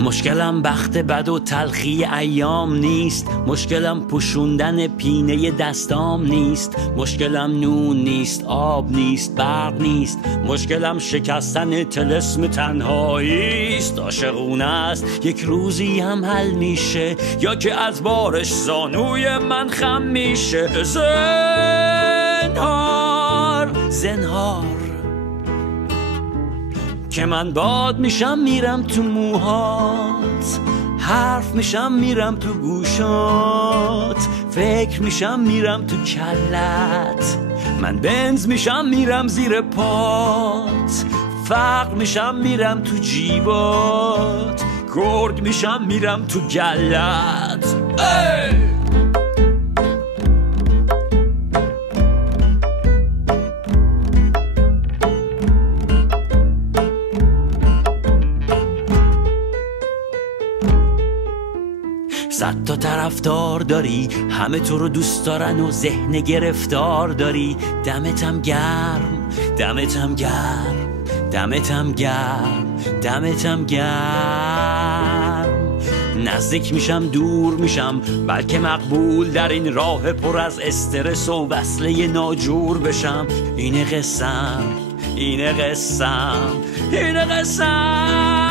مشکلم بخت بد و تلخی ایام نیست، مشکلم پوشوندن پینه دستام نیست، مشکلم نون نیست، آب نیست، برق نیست، مشکلم شکستن طلسم تنهایی است. عاشقونه است یک روزی هم حل میشه، یا که از بارش زانوی من خم میشه. زنهار که من باد میشم میرم تو موهات، حرف میشم میرم تو گوشات، فکر میشم میرم تو کلت، من بنز میشم میرم زیر پات، فقر میشم میرم تو جیبات، گرگ میشم میرم تو گلت. صد تا طرفدار داری، همه تو رو دوست دارن و ذهن گرفتار داری. دمتم گرم، دمتم گرم، دمتم گرم، دمتم گرم. نزدیک میشم دور میشم، بلکه مقبول در این راه پر از استرس و وصله ناجور بشم. اینه قسم، اینه قسم، اینه قسم.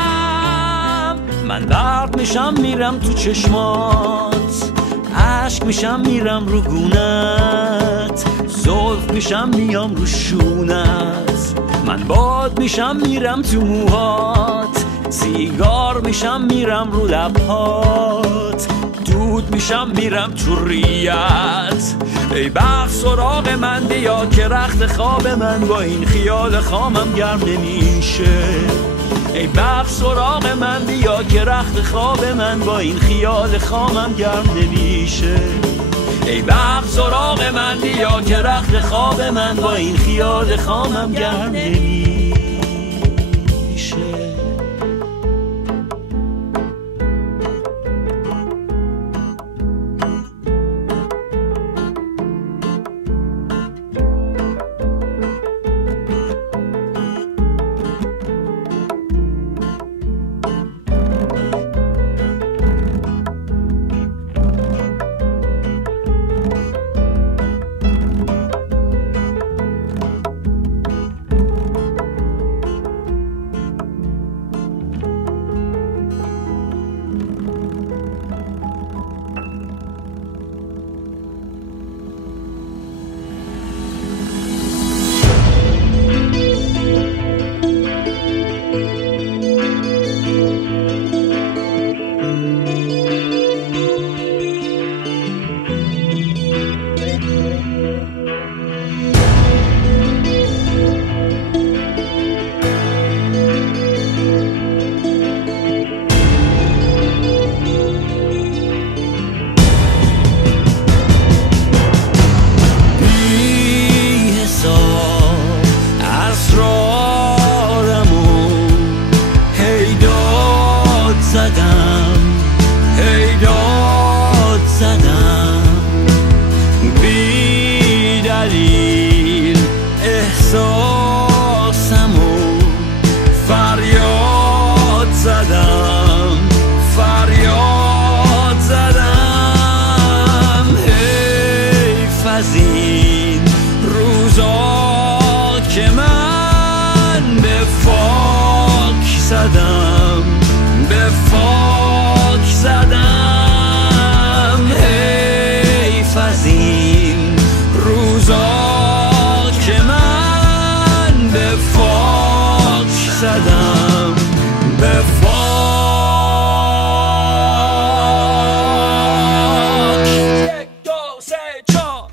من برق میشم میرم تو چشمات، عشق میشم میرم رو گونت، زلف میشم میام رو شونت، من باد میشم میرم تو موهات، سیگار میشم میرم رو لبهات، دود میشم میرم تو ریت. ای بخت سراغ من بیا که رخت خواب من با این خیال خامم گرم نمیشه. ای بخت سراغ من بیا که رخت خواب من با این خیال خامم گرم نمیشه. ای بخت سراغ من بیا که رخت خواب من با این خیال خامم گرم نمیشه.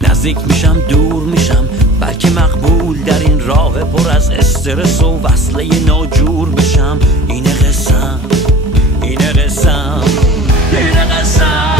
نزدیک میشم دور میشم، بلکه مقبول در این راه پر از استرس و وصله ناجور بشم. اینه قسم، اینه قسم، اینه قسم.